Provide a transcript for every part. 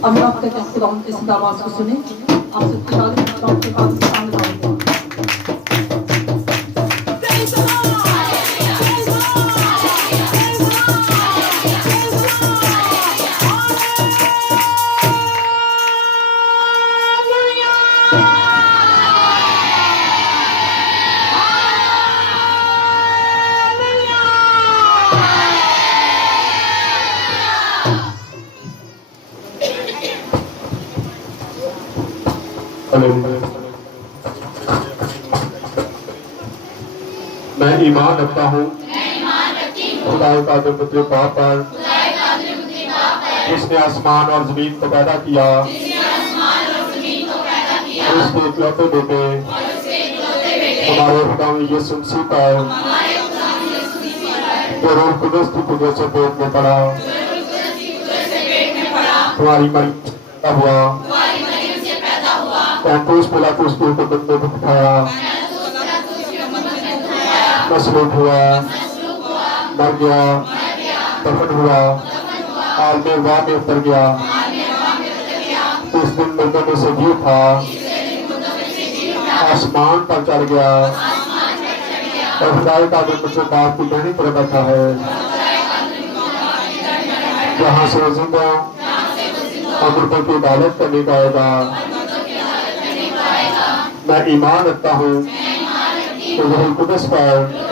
अब आप कहते हैं खुदा इस आवाज को सुने। आप सबके साथ आपके पास सामने आऊंगा। मैं ईमान रखता हूँ खुदा कादिर मुतअल बाप पर, जिसने आसमान और जमीन को पैदा किया, उसके इकलौते बेटे हमारे खुदा यीशु मसीह पर, जो रूह कुदस की कुदरत से पेट में पड़ा, तुम्हारी मरियम से पैदा हुआ, पैंतीस पिलातुस की हुकूमत में उठाया, मसलूब हुआ, मर गया, दफन हुआ, आलमे वाह में उतर गया, इस दिन मुर्दों में से जी उठा, आसमान पर चढ़ गया और खुदाए कादिर मुतअल बाप की दाहिनी तरफ बैठा है, जहाँ से वो जिंदा और मुर्दों की इबादत करने का आएगा। मैं ईमान रखता हूँ कि रूह कुदस पर,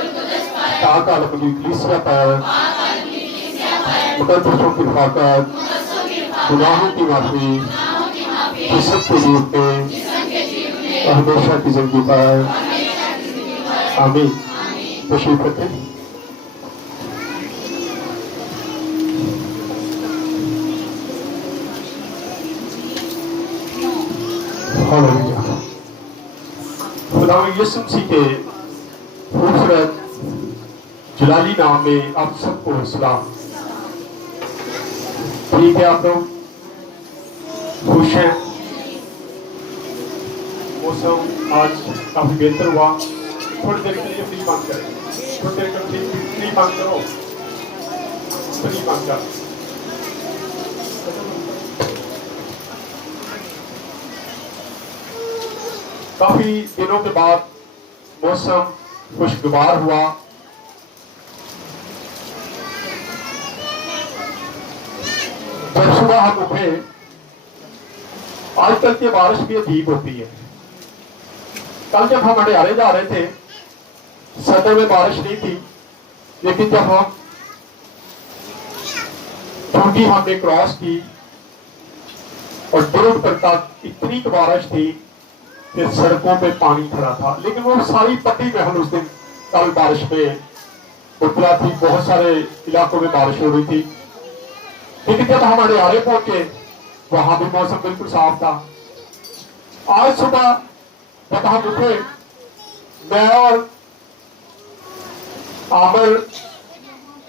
पाक आलम की कलीसिया पर, मुकद्दसों की हिफाजत, गुनाहों की माफी, जिस्म के जीवन में और हमेशा की जिंदगी पर। आमीन। तशरीफ रखें। हालेलुया। खुदा यीशु मसीह के खूबसूरत जलाली नाम में आप सबको सलाम। ठीक है, आप लोग खुश हैं? मौसम आज काफी बेहतर हुआ। थोड़ी देर के लिए फ्री बंद करें, थोड़ी देर के लिए फ्री बंद करो, फ्री बंद कर। काफी दिनों के बाद मौसम खुशगवार हुआ। जब सुबह हम उठे, आजकल की बारिश भी अजीब होती है। कल जब हम हंडियारे जा रहे थे, सदर में बारिश नहीं थी, लेकिन जब हम टूटी हमने क्रॉस की और दुर्ग पर तक इतनी बारिश थी कि सड़कों पे पानी खड़ा था। लेकिन वो सारी पट्टी महल उस दिन कल बारिश में उतरा थी, बहुत सारे इलाकों में बारिश हो रही थी। लेकिन जब हम हंडियारे पहुंचे, वहां भी मौसम बिल्कुल साफ था। आज सुबह जब हम उठे, मैं और आमिर,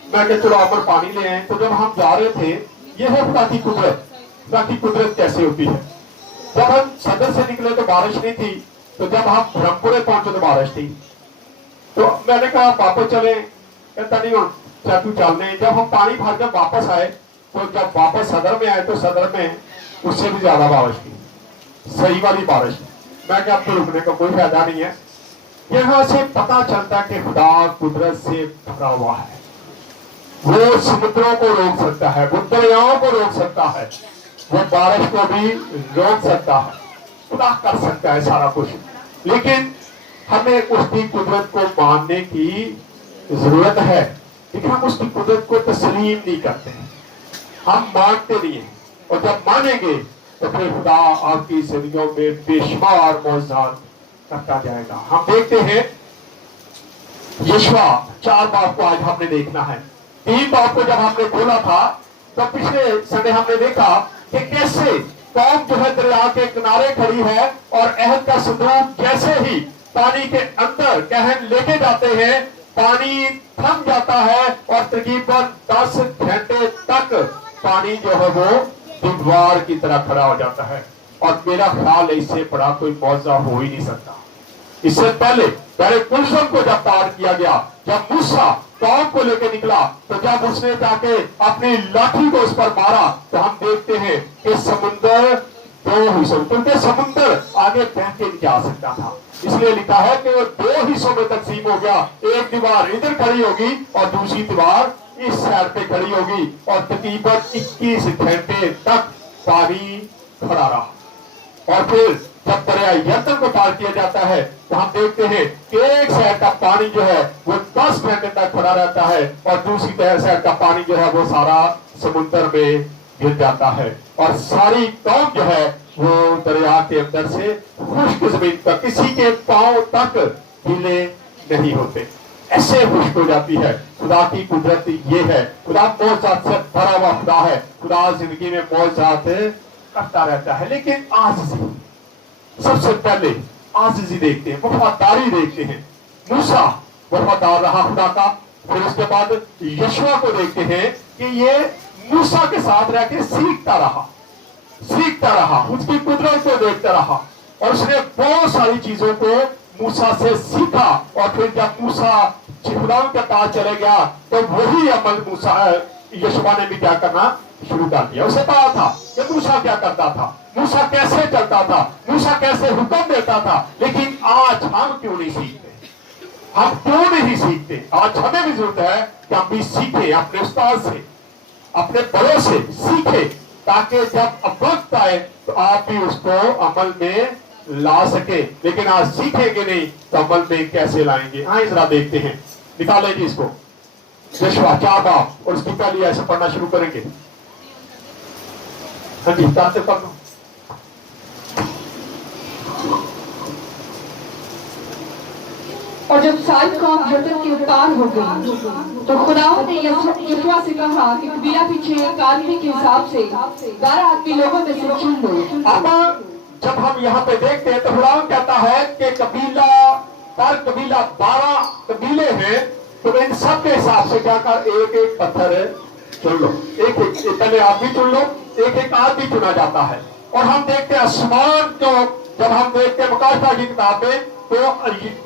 मैं कहते चलो आमिर पानी ले आए। तो जब हम जा रहे थे, ये है खुदा की कुदरत। खुदा की कुदरत कैसे होती है। जब हम सदर से निकले तो बारिश नहीं थी, तो जब हम ब्रह्मपुरे पहुंचे तो बारिश थी। तो मैंने कहा वापस चले, कहता नहीं चाचू चलने। जब हम पानी भर कर वापस आए, तो जब वापस सदर में आए तो सदर में उससे भी ज्यादा बारिश थी, सही वाली बारिश। मैं क्या, अब तो रुकने का कोई फायदा नहीं है। यहाँ से पता चलता है कि खुदा कुदरत से भरा हुआ है। वो समुद्रों को रोक सकता है, वो दरियाओं को रोक सकता है, वो बारिश को भी रोक सकता है। खुदा कर सकता है सारा कुछ। लेकिन हमें उसकी कुदरत को मानने की जरूरत है। लेकिन हम उसकी कुदरत को तस्लीम नहीं करते हैं, हम मानते नहीं है। और जब मानेंगे तो फिर खुदा आपकी जिंदगियों में बेशुमार मौजूद करता जाएगा। हम देखते हैं यशवा 4 बाप को आज हमने देखना है। 3 बाप को जब हमने खोला था, तो पिछले संडे हमने देखा कि कैसे कौम जो है दरिया के किनारे खड़ी है और अहद का संदूक जैसे ही पानी के अंदर कहन लेके जाते हैं, पानी थम जाता है और तकरीबन 10 घंटे तक पानी जो है वो दीवार की तरह खड़ा हो जाता है। और मेरा ख्याल है इससे बड़ा कोई मौजा हो ही नहीं सकता। इससे पहले कुलसुम को जब पार किया गया, जब मूसा कौम को लेकर निकला, तो जब उसने जाके अपनी लाठी को उस पर मारा, तो हम देखते हैं कि समुद्र हिस्सों, क्योंकि समुद्र आगे बह के नहीं जा सकता था। इसलिए लिखा है कि वो 2 हिस्सों में तकसीम हो गया। एक दीवार इधर खड़ी होगी और दूसरी दीवार इस साइड पे खड़ी होगी, और तकरीबन 21 घंटे तक पानी खड़ा रहा। और फिर जब दरिया यर्दन को पार किया जाता है तो हम देखते हैं कि एक साइड का पानी जो है वो 10 घंटे तक खड़ा रहता है, और दूसरी साइड का पानी जो है वो सारा समुद्र में गिर जाता है, और सारी कौम जो है वो दरिया के अंदर से खुश्क जमीन पर किसी के पांव तक गीले नहीं होते, ऐसे खुश्क हो जाती है। खुदा की कुदरत ये है। खुदा मौजज़ात से भरा हुआ खुदा है। खुदा जिंदगी में मौजज़ात करता रहता है। लेकिन आजिज़ी, सबसे पहले आजिज़ी देखते हैं, वफादारी देखते हैं। मूसा वफादार रहा खुदा का। फिर उसके बाद यशवा को देखते हैं कि ये मूसा के साथ रह के सीखता रहा, उसकी कुदरत को देखता रहा, और उसने बहुत सारी चीजों को मूसा से सीखा। और फिर जब मूसा खुदा के पास चले गया तो वही अमल मूसा यशवा ने भी क्या करना शुरू कर दिया। उसे पता था कि मूसा क्या करता था, मूसा कैसे चलता था, मूसा कैसे हुक्म देता था। लेकिन आज हम क्यों नहीं सीखते? हम क्यों नहीं सीखते? आज हमें भी जरूरत है कि हम भी सीखें, अपने उस्ताद से, अपने बड़ों से सीखे, ताकि जब वक्त आए तो आप भी उसको अमल में ला सके। लेकिन आज सीखेंगे नहीं तो अमल में कैसे लाएंगे? आइए जरा देखते हैं, निकालें जी इसको, यशवा 4 बाब, और उसकी पहली ऐसे पढ़ना शुरू करेंगे। हाँ जी, से पढ़ लो। और जब सारी कौम यर्दन के पार हो गई तो खुदा ने यशवा से कहा कि कबीला पीछे एक आदमी के हिसाब से 12 आदमी लोगों में से चुन लो। अब जब हम यहाँ पे देखते हैं तो खुदा कहता है कि कबीला 12 कबीले हैं, तो इन सब के हिसाब से क्या कर, एक एक पत्थर चुन लो, एक पहले आदमी चुन लो, एक आदमी चुना जाता है। और हम देखते हैं आसमान को, जब हम देखते हैं मुकाशफा की किताब में, तो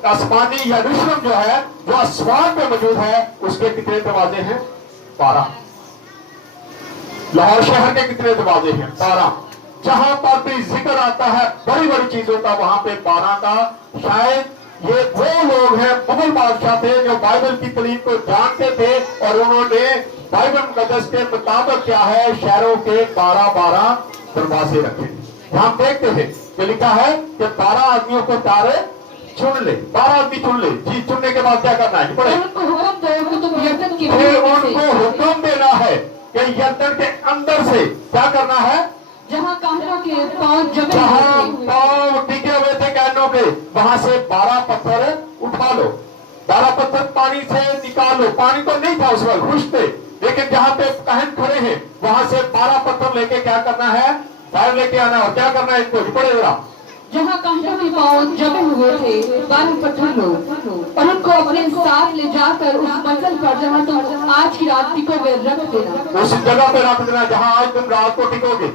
आसमानी यरूशलेम जो है, जो आसमान पे मौजूद है, उसके कितने दरवाजे हैं? 12। लाहौर शहर के कितने दरवाजे हैं? 12। जहां पर भी जिक्र आता है बड़ी बड़ी चीजों का, वहां पे 12 का। शायद ये वो लोग हैं, मुगल बादशाह थे, जो बाइबल की तालीम को जानते थे, और उन्होंने बाइबल मुकद्दस के मुताबिक क्या है, शहरों के 12 दरवाजे रखे। हम देखते हैं कि लिखा है कि 12 आदमियों को तारे चुन ले, 12 आदमी चुन ले जी। चुनने के बाद क्या करना है? फिर उनको हुक्म देना है कि यर्दन के अंदर से क्या करना है, जहाँ कांटों के पांव जमे टिके हुए थे कहनों के, वहां से 12 पत्थर उठा लो, 12 पत्थर पानी से निकाल लो। पानी तो नहीं था उस वक्त, खुश थे, लेकिन जहाँ पे कहन खड़े हैं वहां से 12 पत्थर लेके क्या करना है, बाहर लेके आना। और क्या करना है इनको? पड़े जरा, जहाँ कांटों के पांव जमे हुए थे 12 पत्थर लो, और उनको अपने साथ ले जाकर उस मंजिल पर जहाँ तुम आज की रात टिकोगे रख देना। उस जगह पे रख देना जहाँ आज तुम रात को टिकोगे।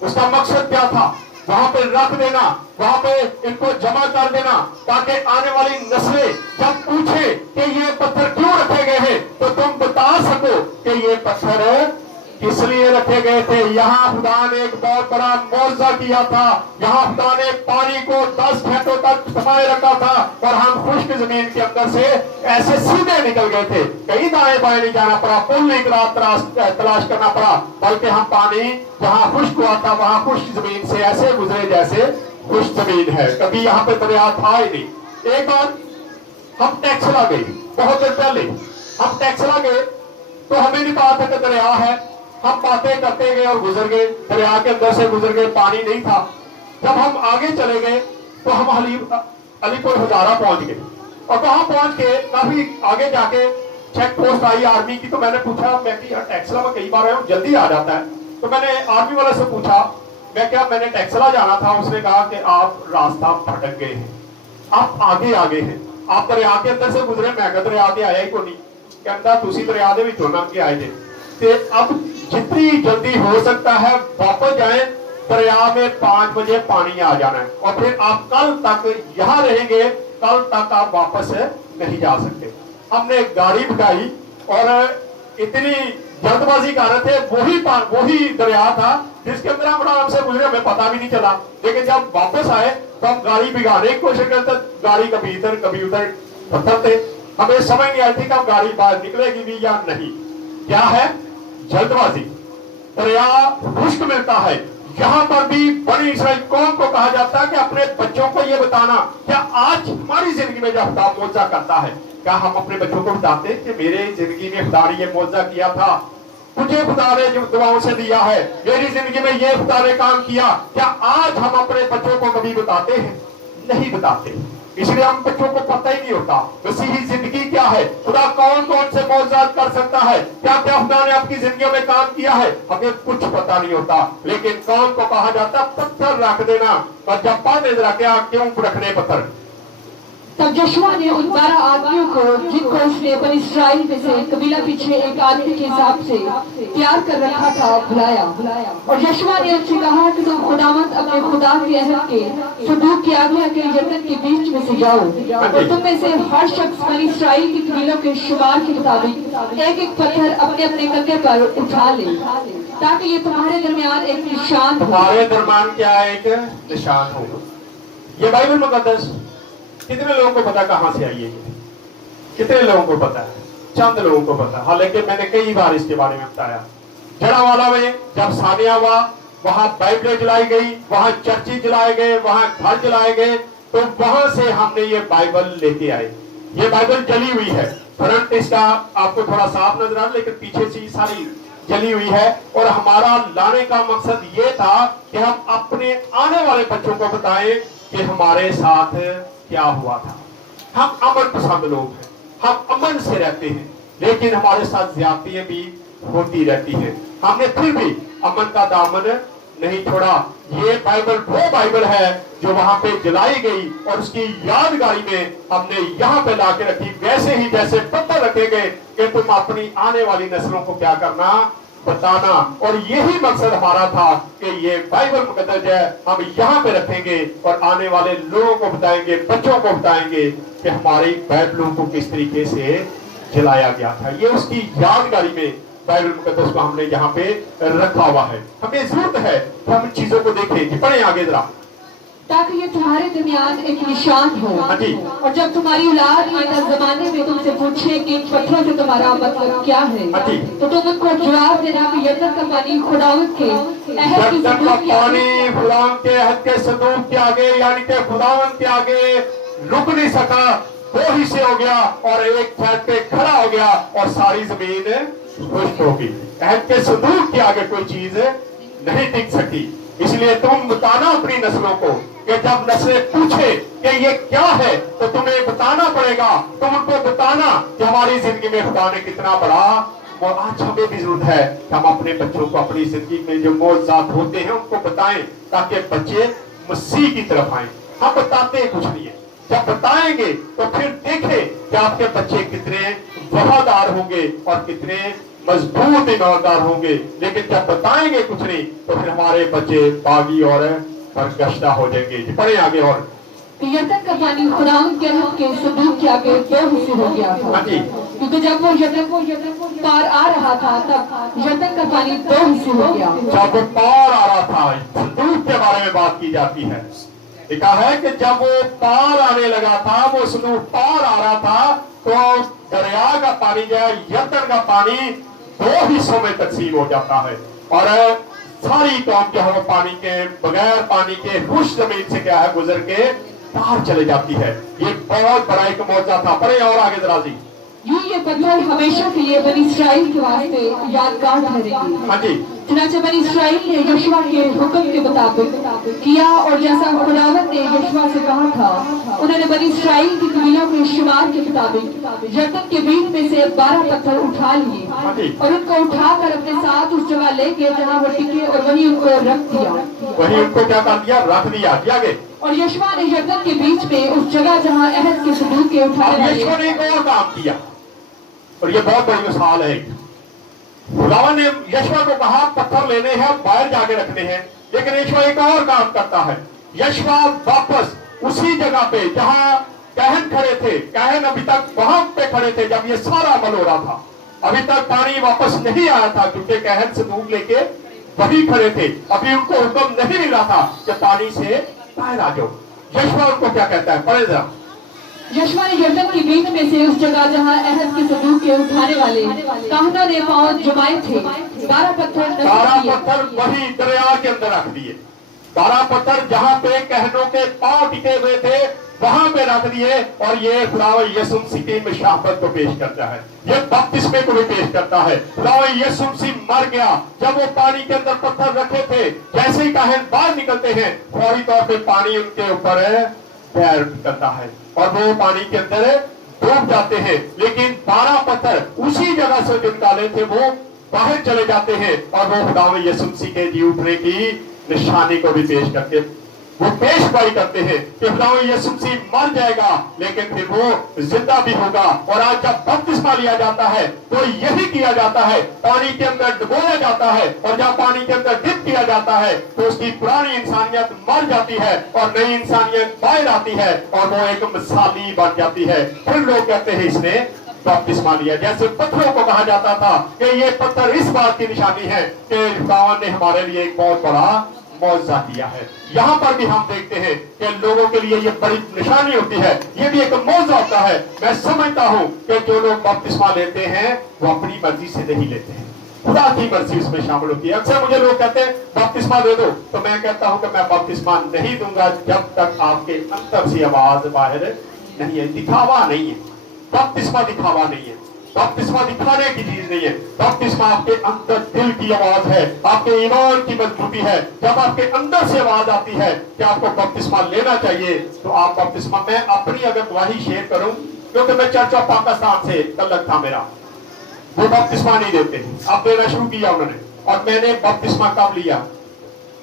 उसका मकसद क्या था? वहां पे रख देना, वहां पे इनको जमा कर देना, ताकि आने वाली नस्लें जब पूछे कि ये पत्थर क्यों रखे गए हैं, तो तुम बता सको कि ये पत्थर किस लिए रखे गए थे। यहाँ खुदा ने एक बहुत बड़ा मौजज़ा किया था। यहाँ खुदा ने पानी को 10 घंटों तक समाये रखा था, और हम खुश्क जमीन के अंदर से ऐसे सीधे निकल गए थे। कहीं दाएं बाएं नहीं जाना पड़ा, पुल नहीं तलाश करना पड़ा, बल्कि हम पानी जहाँ खुश्क हुआ था वहां खुश्क जमीन से ऐसे गुजरे जैसे खुश्क जमीन है। कभी यहाँ पे दरिया था ही नहीं। एक बार हम टैक्सला गए, बहुत देर पहले हम टैक्सला गए, तो हमें नहीं पता था कि दरिया है। हम बातें करते गए और गुजर गए, दरिया के अंदर से गुजर गए, पानी नहीं था। जब हम आगे चले गए तो हम अलीपुर हजारा पहुंच गए, और वहां पहुंच के काफी आगे जाके चेक पोस्ट आई आर्मी की। तो मैंने पूछा, मैं कि यार टैक्सला में कई बार आया हूं, जल्दी आ जाता है। तो मैंने आर्मी वाले से पूछा, मैंने टैक्सला जाना था। उसने कहा कि आप रास्ता भटक गए हैं, आप आगे हैं, आप दरिया के अंदर से गुजरे। मैं दरिया के आया ही को नहीं, कहता तुसी दरिया दे विचों लंघ के आए थे। अब जितनी जल्दी हो सकता है वापस जाएं, दरिया में 5 बजे पानी आ जाना है, और फिर आप कल तक यहाँ रहेंगे, कल तक आप वापस नहीं जा सकते। हमने गाड़ी बिठाई और इतनी जल्द बाजी कर रहे थे, वही दरिया था जिसके अंदर हम आराम से गुजरे, हमें पता भी नहीं चला। लेकिन जब वापस आए तो हम गाड़ी बिगाड़ने की कोशिश करते, गाड़ी कभी इधर कभी उधर पत्थर थे, हमें समझ नहीं आई थी कि अब गाड़ी बाहर निकलेगी भी या नहीं। क्या है? जल्दबाजी। दरिया रुश्क मिलता है। यहाँ पर भी बनी इसराइल कौम को कहा जाता है कि अपने बच्चों को ये बताना, क्या आज हमारी जिंदगी में जब खुदा मौजा करता है, क्या हम अपने बच्चों को बताते कि मेरे जिंदगी में खुदा ने ये मौजा किया था, मुझे खुदा ने जो दुआओं से दिया है, मेरी जिंदगी में ये खुदा ने काम किया। क्या आज हम अपने बच्चों को कभी बताते हैं? नहीं बताते। इसलिए हम बच्चों को पता ही नहीं होता मसीही जिंदगी क्या है, खुदा कौन कौन से मौजूद कर सकता है, क्या क्या खुदा ने आपकी जिंदगी में काम किया है, हमें कुछ पता नहीं होता। लेकिन कौन को कहा जाता पत्थर रख देना, और जब पाने जरा क्या क्यों रखने पत्थर। तब यहोशू ने उन 12 आदमियों को, जिनको उसने बनी इस्राएल में से कबीला पीछे एक आदमी के हिसाब से तैयार कर रखा था, बुलाया। और यहोशू ने उनसे कहा कि तुम खुदावंद अपने खुदा के अहद के सदूक की आज्ञा के यरदन के बीच में से जाओ, और तुम में से हर शख्स बनी इस्राएल के कबीलों के शुमार के मुताबिक एक एक पत्थर अपने अपने कंधे पर उठा ले, ताकि ये तुम्हारे दरमियान एक निशान हो। तुम्हारे दरमियान क्या एक निशान हो। ये बाइबल मुकद्दस कितने लोगों को पता कहां से आई है? कितने लोगों को पता है? चंद लोगों को पता। हालांकि मैंने कई बार इसके बारे में बताया। जड़ावाला में जब सानिया हुआ, वहां बाइबलें जलाई गई, वहां चर्ची जलाए गए, वहां घर जलाए गए, तो वहां से हमने ये बाइबल लेके आए। ये बाइबल जली हुई है, फ्रंट इसका आपको थोड़ा साफ नजर आ रहा है, लेकिन पीछे से सारी जली हुई है। और हमारा लाने का मकसद ये था कि हम अपने आने वाले बच्चों को बताएं कि हमारे साथ क्या हुआ था। हम अमन पसंद लोग हैं, हम अमन से रहते हैं, लेकिन हमारे साथ ज्यादतियां भी होती रहती हैं। हमने फिर भी अमन का दामन नहीं छोड़ा। ये बाइबल वो बाइबल है जो वहां पे जलाई गई, और उसकी यादगारी में हमने यहाँ पे लाके रखी, वैसे ही जैसे पत्थर रखे गए कि तुम अपनी आने वाली नस्लों को क्या करना, बताना। और यही मकसद हमारा था कि ये बाइबल मुकद्दस है हम यहाँ पे रखेंगे और आने वाले लोगों को बताएंगे, बच्चों को बताएंगे कि हमारी बाइबलों को किस तरीके से जलाया गया था। ये उसकी यादगारी में बाइबल मुकद्दस को हमने यहाँ पे रखा हुआ है। हमें जरूरत है कि हम चीजों को देखें। पढ़ें आगे जरा। ताकि ये तुम्हारे दरमियान एक निशान हो, और जब तुम्हारी औलाद आइंदा जमाने में तुमसे पूछे कि इन पत्थरों से तुम्हारा मतलब क्या है, तो तुम उनको जवाब देना कि यरदन का पानी खुदावंद के अहद के सदूक के आगे, यानी कि खुदावंद के आगे रुक नहीं सका, 2 हिस्से हो गया और एक साइड पे खड़ा हो गया और सारी जमीन खुश्क हो गई। अहद के सदूक के आगे कोई चीज नहीं टिक सकी। इसलिए तुम बताना अपनी नस्लों को कि जब नस्लें पूछे कि ये क्या है, तो तुम्हें बताना पड़ेगा। तुम उनको बताना कि हमारी जिंदगी में खुदा ने कितना बड़ा। और आज हमें भी जरूरत है कि हम अपने बच्चों को अपनी जिंदगी में जो मौजूद होते हैं उनको बताएं, ताकि बच्चे मसीह की तरफ आए। हम बताते कुछ नहीं है, जब बताएंगे तो फिर देखें कि आपके बच्चे कितने वफादार होंगे और कितने मजबूत ईमानदार होंगे। लेकिन जब बताएंगे कुछ नहीं तो फिर हमारे बच्चे बागी और सरगश्ता हो जाएंगे। पढ़े आगे। और यरदन का पानी खुदावंद के अहद के सदूक के आगे 2 हिस्से हो गया था, क्योंकि जब वो यरदन पार आ रहा था तब यरदन का पानी 2 हिस्से हो गया। जब वो पार आ रहा था, सदूक के बारे में बात की जाती है। लिखा है कि जब वो पार आने लगा था, वो सदूक पार आ रहा था, तो दरिया का पानी जो है, यरदन का पानी 2 हिस्सों में तकसीम हो जाता है, और सारी कौम जो है वो पानी के बगैर, पानी के खुश जमीन से क्या है गुजर के पार चले जाती है। ये बहुत बड़ा एक मौजूद था। पढ़े और आगे जरा जी। ये पत्थर हमेशा के लिए बनी इस्राएल के वास्ते यादगार ठहरेंगे। हाँ जी। चुनांचे बनी इस्राएल ने यहोशू के हुक्म के मुताबिक किया, और जैसा खुदावंद ने यहोशू से कहा था, उन्होंने बनी इस्राएल के कबीलों के शुमार के मुताबिक यरदन के बीच में से 12 पत्थर उठा लिए, और उनको उठाकर अपने साथ उस जगह ले गए जहाँ वो टिके, और वहीं उनको रख दिया। वहीं उनको क्या कर दिया? रख दिया। आगे। और यहोशू ने यरदन के बीच में उस जगह जहाँ अहद के सदूक के उठाए, यहोशू ने एक और काम किया, और ये बहुत बड़ी मिसाल है। खुदावंद ने यहोशू को कहा पत्थर लेने हैं, बाहर जाके रखने हैं, लेकिन यहोशू एक और काम करता है। यहोशू वापस उसी जगह पे जहां कहन खड़े थे, कहन अभी तक वहां पे खड़े थे जब ये सारा अमल हो रहा था, अभी तक पानी वापस नहीं आया था क्योंकि कहन संदूक लेके वही खड़े थे। अभी उनको हुक्म नहीं मिला था कि पानी से बाहर आ जाओ। यशवा उनको क्या कहता है, पढ़े जरा। यशवा ने यरदन के बीच में से उस जगह जहाँ अहद के संदूक के उठाने वाले काहनों ने पांव जमाए थे 12 पत्थर नसीब 12 किए। पत्थर वही दरिया के अंदर रख दिए। 12 पत्थर जहाँ पे कहनों के पांव टिके हुए थे वहां पे रख दिए। और ये खुदावंद यीशु मसीह की मशाहबत को पेश करता है, ये बपतिस्मे को भी पेश करता है। खुदावंद यीशु मसीह मर गया, जब वो पानी के अंदर पत्थर रखे थे, जैसे ही काहन बाहर निकलते हैं फौरी तौर पे पानी उनके ऊपर पैर करता है और वो पानी के अंदर डूब जाते हैं। लेकिन 12 पत्थर उसी जगह से जो निकाले थे वो बाहर चले जाते हैं और वो खुदावंद यीशु मसीह के जी उठने की निशानी को भी पेश करते, वो पेशवाई करते हैं कि खुदावंद यीशु मसीह मर जाएगा लेकिन फिर वो जिंदा भी होगा। और आज जब बपतिस्मा लिया जाता है तो यही किया जाता है, पानी के अंदर डुबोया जाता है और जब पानी के अंदर डिप किया जाता है तो उसकी पुरानी इंसानियत मर जाती है और नई इंसानियत बाहर आती है और वो एक मिसाली बन जाती है। फिर लोग कहते हैं इसने बपतिस्मा लिया। जैसे पत्थरों को कहा जाता था कि ये पत्थर इस बात की निशानी है कि खुदावंद ने हमारे लिए एक बहुत बड़ा मौजज़ा किया है। यहाँ पर भी हम देखते हैं कि लोगों के लिए ये बड़ी निशानी होती है, ये भी एक मौजज़ा होता है। मैं समझता हूँ कि जो लोग बपतिस्मा लेते हैं वो अपनी मर्जी से नहीं लेते हैं, खुदा की मर्जी उसमें शामिल होती है। अक्सर मुझे लोग कहते हैं बपतिस्मा दे दो, तो मैं कहता हूँ कि मैं बपतिस्मा नहीं दूंगा जब तक आपके अंदर से आवाज बाहर नहीं है। दिखावा नहीं है, बपतिस्मा दिखावा नहीं है, बपतिस्मा दिखाने की चीज नहीं है। बपतिस्मा आपके अंदर दिल की आवाज है, आपके ईमान की मजबूती है। जब आपके अंदर से आवाज आती है कि आपको बपतिस्मा लेना चाहिए तो आप बपतिस्मा। मैं अपनी अगर गवाही शेयर करूं, क्योंकि मैं चर्च ऑफ पाकिस्तान से तल्लक था मेरा, वो बपतिस्मा नहीं देते, अब देना शुरू किया उन्होंने। और मैंने बपतिस्मा कब लिया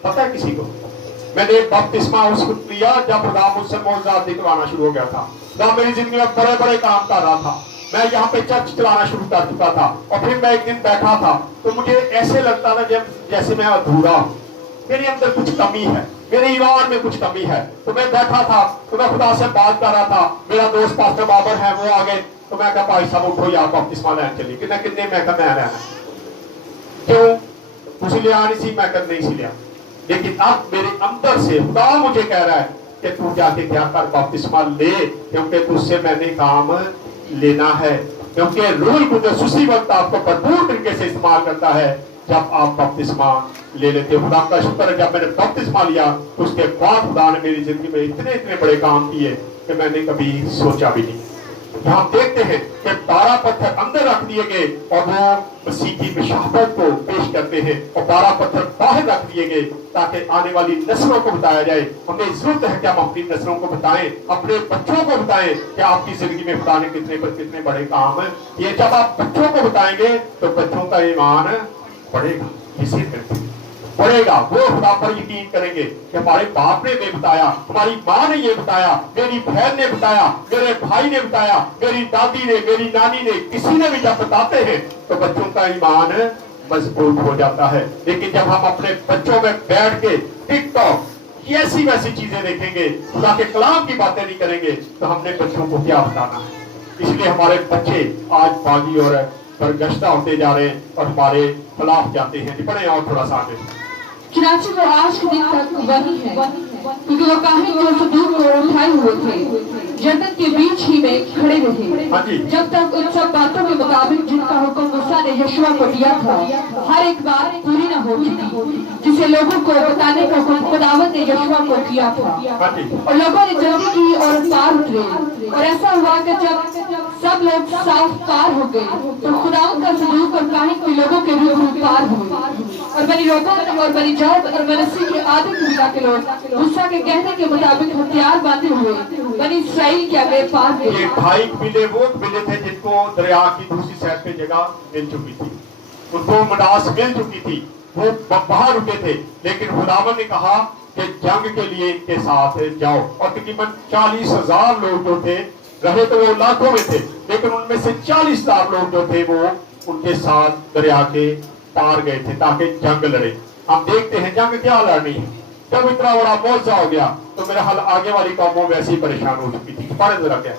पता है किसी को? मैंने बपतिस्मा उस वक्त लिया जब खुदा मुझसे मौजज़ात दिखवाना शुरू हो गया था। खुदा मेरी जिंदगी में बड़े बड़े काम कर रहा था, मैं यहाँ पे चर्च चलाना शुरू कर चुका था। और फिर मैं एक दिन बैठा था तो मुझे ऐसे लगता था जैसे मैं अधूरा हूँ, मेरे अंदर कुछ कमी है, मेरे ईमान में कुछ कमी है। तो मैं बैठा था तो मैं खुदा से बात कर रहा था। मेरा दोस्त पास्टर बाबर है, वो आ गए तो मैं कहा भाई साहब उठो यार बपतिस्मा लेने चलिए। कितने मैं कहा मैं रहना क्यों तुझे लिया नहीं सी, मैं कर नहीं सी लिया। लेकिन अब मेरे अंदर से खुदा मुझे कह रहा है कि तू जाके क्या कर बपतिस्मा ले, क्योंकि तुझसे मैंने काम लेना है। क्योंकि रूह कुदस उसी वक्त आपको भरपूर तरीके से इस्तेमाल करता है जब आप बपतिस्मा ले लेते हो। खुदा का शुक्र है जब मैंने बपतिस्मा लिया तो उसके बाद खुदा ने मेरी जिंदगी में इतने इतने बड़े काम किए कि मैंने कभी सोचा भी नहीं। हम देखते हैं कि 12 पत्थर अंदर रख दिए गए और वो मसीह की मशाहबत को पेश करते हैं और 12 पत्थर बाहर रख दिए गए ताकि आने वाली नस्लों को बताया जाए। हमें जरूरत है कि हम अपनी नस्लों को बताएं, अपने बच्चों को बताएं कि आपकी जिंदगी में खुदा ने कितने बड़े काम किए। जब आप बच्चों को बताएंगे तो बच्चों का ईमान बढ़ेगा, इसी तरह बढ़ेगा, वो खुदा पर यकीन करेंगे कि हमारे बाप ने ये बताया, हमारी माँ ने ये बताया, मेरी बहन ने बताया, मेरे भाई ने बताया, मेरी दादी ने, मेरी नानी ने, किसी ने भी जब बताते हैं तो बच्चों का ईमान मजबूत हो जाता है। लेकिन जब हम अपने बच्चों में बैठ के टिकटॉक ऐसी वैसी चीजें देखेंगे, खुदा के कलाम की बातें नहीं करेंगे तो हमने बच्चों को क्या बताना है। इसलिए हमारे बच्चे आज बागी और बरगश्ता होते जा रहे हैं और हमारे खिलाफ जाते हैं। पढ़े और थोड़ा सा आगे। चुनाचे वो आज के दिन तक वही है, क्योंकि वो काहे जो संदूक को उठाए हुए थे जन्नत के बीच ही में खड़े रहे जब तक उन सब बातों के मुताबिक जिनका हुक्म मूसा ने यहोशू को दिया था हर एक बात पूरी न हो चुकी, जिसे लोगों को बताने का हुक्म खुदावंद ने यहोशू को किया था। और लोगों ने जल्दी की और पार उतरे। और ऐसा हुआ कि जब सब लोग साफ पार हो गए तो खुदावंद का संदूक और काहे के लोगों के रूप में पार हुए। और बनी रोगन और बनी जौब और मनसी के आधे कबीला के लोग मूसा के कहने के मुताबिक हथियार बांधे हुए बनी इसराइल के आगे पार गए। ये ढाई कबीले वो कबीले थे जिनको दरिया की दूसरी साइड पे जगह मिल चुकी थी, उनको मनास मिल चुकी थी, वो बाहर रुके थे। लेकिन खुदावंद ने कहा कि जंग के लिए इनके साथ जाओ। और तकरीबन 40,000 लोग जो थे, रहे तो वो लाखों में थे, लेकिन उनमें से 40,000 लोग जो थे वो उनके साथ दरिया के पार गए थे ताकि जंग लड़े। हम देखते हैं जंग क्या लड़नी है। जब इतना बड़ा मौजा हो गया तो मेरा हाल आगे वाली कौमों वैसे ही परेशान हो चुकी थी। पढ़े जरा क्या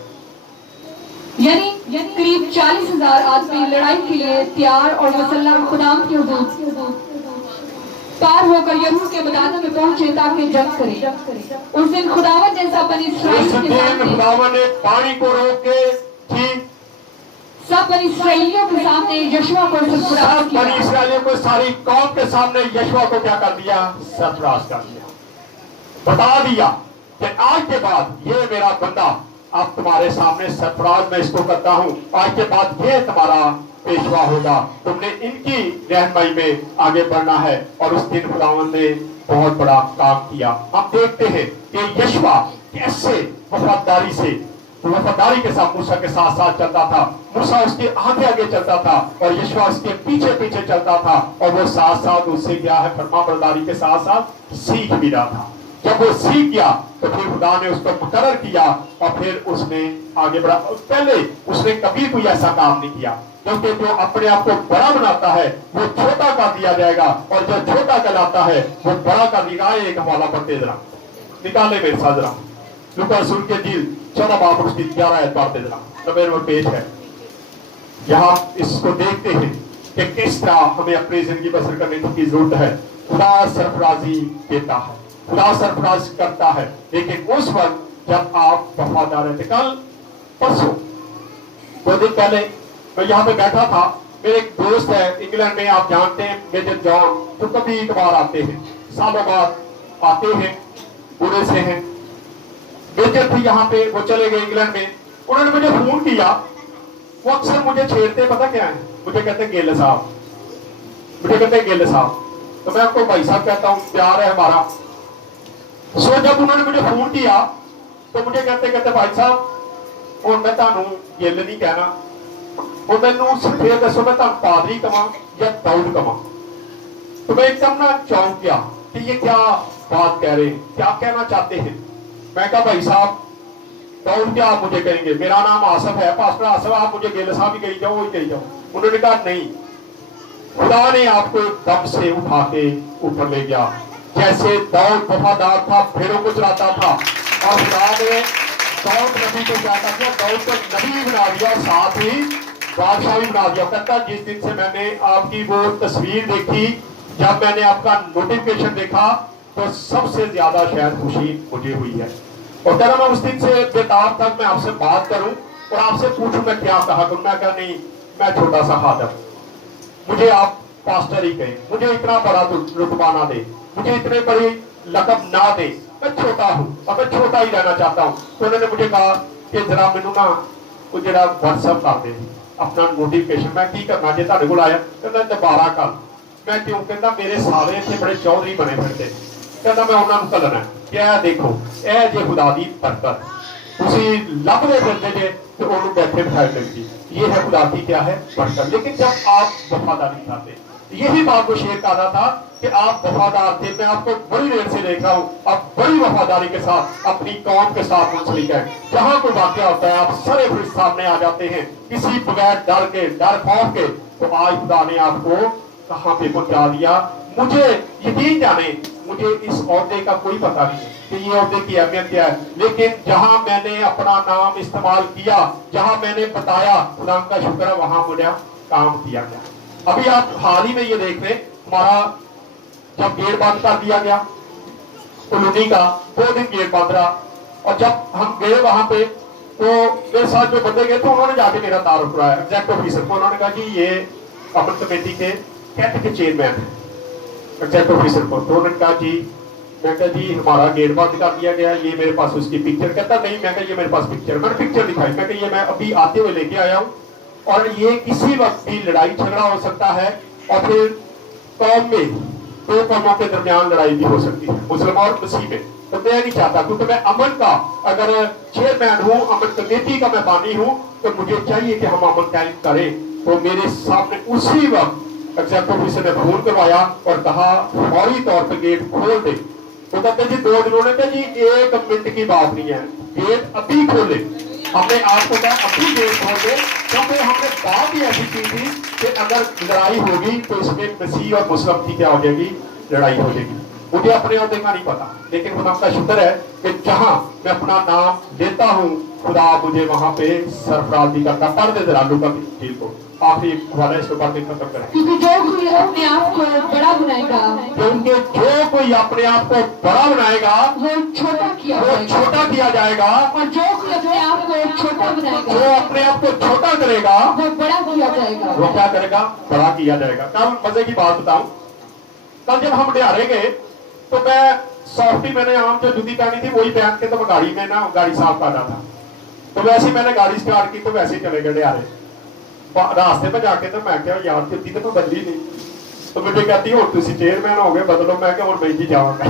यानी قریب 40,000 آدمی لڑائی کے لیے تیار اور مسلح خدام کے حضور پار ہو کر یریحو کے میدانوں میں پہنچے تاکہ جنگ کرے۔ اس دن خداوند نے سب بنی اسرائیل کے سامنے خداوند نے پانی کو روک کے سب بنی اسرائیلیوں کے سامنے یشوع کو سرفراز کیا۔ بنی اسرائیلیوں کو ساری قوم کے سامنے یشوع کو کیا کر دیا؟ سرفراز کر دیا، بتا دیا کہ آج کے بعد یہ میرا بندہ اب تمہارے سامنے سرفراز میں اس کو کرتا ہوں، آج کے بعد یہ تمہارا پیشوا ہوگا، تم نے ان کی رہنمائی میں آگے بڑھنا ہے۔ اور اس دن خداوند نے بہت بڑا کام کیا۔ ہم دیکھتے ہیں کہ یشوع کیسے وفاداری کے ساتھ موسیٰ کے ساتھ ساتھ چلتا تھا، موسیٰ اس کے آگے آگے چلتا تھا اور یشوع اس کے پیچھے پیچھے چلتا تھا، اور وہ ساتھ ساتھ اس سے کیا ہے فرما برداری کے ساتھ ساتھ سیکھ بھی رہا تھا۔ جب وہ سیکھ گیا تو پھر خدا نے اس کو مقرر کیا اور پھر اس نے آگے بڑھا۔ پہلے اس نے کبھی کوئی ایسا کام نہیں کیا، کیونکہ جو اپنے آپ کو بڑا بناتا ہے وہ چھوٹا کر دیا جائے گا، اور جو چھوٹا کہلاتا ہے وہ بڑا کر دیا۔ ایک حوالہ پڑھتے ذرا، نکالے میرے ساتھ ذرا لوکا رسول کے انجیل 14 باب اس کی 11 آیت پڑھتے ذرا، 90 نمبر پیج ہے۔ یہاں اس کو دیکھتے ہیں کہ کس طرح ہمیں اپنی زندگی بسر کرنے کی ضرورت ہے۔ خدا سرفرازی دیتا ہے، خدا سرفراز کرتا ہے، لیکن اس وقت جب آپ وفادار رہتے۔ کل پرسوں 2 دن پہلے میں یہاں پہ بیٹھا تھا، میرے ایک دوست ہے انگلینڈ میں، آپ جانتے ہیں میجر جان، جو کبھی اتوار آتے ہیں، سالوں بعد آتے ہیں، بوڑھے سے ہیں۔ میجر تھی یہاں پہ، وہ چلے گئے انگلینڈ میں، انہوں نے مجھے فون کیا۔ وہ اکثر مجھے چھیڑتے پتہ کیا ہے، مجھے کہتے ہیں گیلے صاحب، مجھے کہتے ہیں گیلے صاحب، تو میں آپ کو بھائی صاحب کہتا ہوں، پیار ہے ہمارا۔ سو جب انہوں نے مجھے فون کیا تو مجھے کہتے بھائی صاحب اور میں تانوں گیلے نہیں کہنا، اور میں پھر دسو میں تانوں پادری کہاں یا داؤد کہاں۔ تو میں ایک دم چونک گیا کہ یہ کیا بات کہہ رہے ہیں، کیا کہنا چاہتے ہیں۔ میں کہا بھائی صاحب داؤد کیا آپ مجھے کہیں گے، میرا نام آصف ہے، پاسٹر آصف، آپ مجھے گیلے صاحب ہی کہی جاؤ، وہی کہی جاؤ۔ انہوں نے کہا نہیں، خدا نے آپ کو ایک دم سے اٹھا کے اوپر لے گیا، جیسے داؤد وفادار تھا، بھیڑوں کو چراتا تھا، اور خدا نے داؤد نبی کو کیا کر دیا، داؤد کو نبی بنا دیا اور ساتھ ہی بادشاہ بھی بنا دیا۔ کہتا جس دن سے میں نے آپ کی وہ تصویر دیکھی، جب میں نے آپ کا نوٹیفکیشن دیکھا تو سب سے زیادہ شاید خوشی مجھے ہوئی ہے۔ اور کہنا میں اس دن سے بےتاب تک میں آپ سے بات کروں اور آپ سے پوچھوں میں کیا کہا کروں۔ میں کہا نہیں، میں چھوٹا سا خادم، مجھے آپ پاسٹر ہی کہیں، مجھے اتنا بڑا رتبہ نہ دے، مجھے اتنے بڑی لقب نہ دے، میں چھوٹا ہوں اور میں چھوٹا ہی رہنا چاہتا ہوں۔ تو انہوں نے مجھے کہا کہ ذرا مینوں نا وہ جڑا واٹس ایپ کر دے اپنا نوٹیفکیشن۔ میں کی کرنا جی تہاڈے کول آیا؟ کہندا دوبارہ کل۔ میں کیوں؟ کہندا میرے سارے اتنے بڑے چودھری بنے پھرتے، کہندا میں انہاں نوں کلنا ہے کہ اے دیکھو اے جے خدا دی برکت، تسی لبدے پھرتے جے تے انہوں بیٹھے بٹھائے ملتی، یہ ہے خدا کی کیا ہے برکت۔ لیکن جب آپ وفاداری کرتے، یہی بات کو شیئر کر رہا تھا کہ آپ وفادار تھے۔ میں آپ کو بڑی دیر سے دیکھ رہا ہوں، آپ بڑی وفاداری کے ساتھ اپنی قوم کے ساتھ منسلک ہیں۔ جہاں کوئی واقعہ ہوتا ہے آپ سرے فٹ سامنے آ جاتے ہیں، کسی بغیر ڈر کے، ڈر خوف کے۔ تو آج خدا نے آپ کو کہاں پہ پہنچا دیا۔ مجھے یقین جانے، مجھے اس عہدے کا کوئی پتہ نہیں ہے کہ یہ عہدے کی اہمیت کیا ہے، لیکن جہاں میں نے اپنا نام استعمال کیا، جہاں میں نے بتایا، خدا کا شکر ہے وہاں مجھے کام کیا گیا۔ ابھی آپ حال ہی میں یہ دیکھ رہے، ہمارا جب گیٹ بند کر دیا گیا کالونی کا، 2 دن گیٹ بند رہا، اور جب ہم گئے وہاں پہ تو میرے ساتھ جو بندے گئے تھے انہوں نے جا کے میرا تعارف کرایا ایگزیکٹ آفیسر کو۔ انہوں نے کہا جی یہ امن کمیٹی کے کیٹ کے چیئرمین ہیں ایگزیکٹ آفیسر کو۔ تو انہوں نے کہا جی، میں کہا جی ہمارا گیٹ بند کر دیا گیا، یہ میرے پاس اس کی پکچر۔ کہتا نہیں، میں کہا یہ میرے پاس پکچر، میں نے پکچر دکھائی، میں کہا یہ میں ابھی آتے ہوئے لے کے آیا ہوں، اور یہ کسی وقت بھی لڑائی جھگڑا ہو سکتا ہے، اور پھر قوم میں 2 قوموں کے درمیان لڑائی بھی ہو سکتی ہے، مسلم اور مسیح میں۔ تو میں نہیں چاہتا، کیونکہ میں امن کا اگر چیئرمین ہوں، امن کمیٹی کا میں بانی ہوں، تو مجھے چاہیے کہ ہم امن قائم کریں۔ تو میرے سامنے اسی وقت ایگزیکٹ آفیسر نے فون کروایا اور کہا فوری طور پہ گیٹ کھول دے۔ تو کہتے جی 2 دنوں نے کہا جی 1 منٹ کی بات نہیں ہے، گیٹ ابھی کھولے۔ ہم نے آپ کو کہا ابھی گیٹ کھول دے، کیونکہ ہم نے بات ہی ایسی کی تھی کہ اگر لڑائی ہوگی تو اس میں مسیح اور مسلم کی کیا ہو جائے گی، لڑائی ہو جائے گی۔ مجھے اپنے عہدے کا نہیں پتا، لیکن خدا کا شکر ہے کہ جہاں میں اپنا نام لیتا ہوں खुदा मुझे वहां पे सरफराजी करता। पढ़ दे जरा लूका की इंजील को, आखिरी वाला इसको पढ़ के खत्म करें। क्योंकि जो कोई अपने आप को बड़ा बनाएगा क्योंकि जो कोई अपने आप को बड़ा बनाएगा वो छोटा किया वो जाएगा, छोटा किया जाएगा, और जो कोई अपने आप को छोटा जो बनाएगा अपने आप को छोटा करेगा वो बड़ा किया जाएगा। वो क्या करेगा? बड़ा किया जाएगा। कल मजे की बात बताऊं, कल जब हम डिहारे गए तो मैं सॉफ्टी, मैंने आम जो जूती पहनी थी वही पहन के तो मैं गाड़ी में ना गाड़ी साफ कर रहा था। तो वैसे ही मैंने गाड़ी स्टार्ट की तो वैसे ही चले गए डिहारे। रास्ते पे जाके तो मैं क्या यार जूती तो मैं बदली नहीं, तो मुझे कहती हो तुम चेयरमैन हो गए बदलो। मैं क्या और मैं ही जाऊंगा,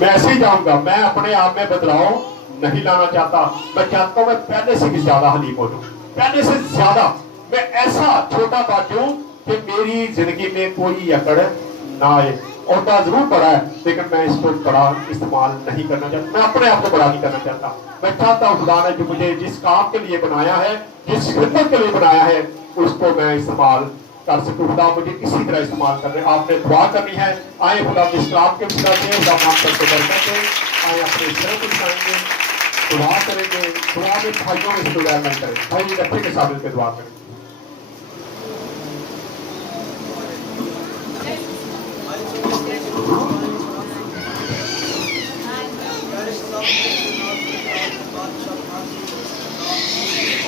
मैं ऐसे ही जाऊंगा। मैं अपने आप में बदलाव नहीं लाना चाहता। मैं चाहता हूं मैं पहले से भी ज्यादा हलीम हो जाऊं, पहले से ज्यादा मैं ऐसा छोटा बाजू कि मेरी जिंदगी में कोई अकड़ ना आए। औहदा जरूर बड़ा है लेकिन मैं इसको बड़ा इस्तेमाल नहीं करना चाहता, मैं अपने आप को बड़ा नहीं करना चाहता। मैं चाहता हूँ खुदा ने जो मुझे जिस काम के लिए बनाया है, जिस खिदमत के लिए बनाया है, उसको मैं इस्तेमाल कर सकूं। खुदा मुझे किसी तरह इस्तेमाल कर रहे। आपने दुआ करनी है, आए खुदा इस कलाम के खुदा से खुदा नाम करके बरकत दे। आए अपने सिर को उठाएंगे, दुआ करेंगे, दुआ में भाइयों में से दुआ नहीं करें, भाई इकट्ठे के साथ मिलकर दुआ करें।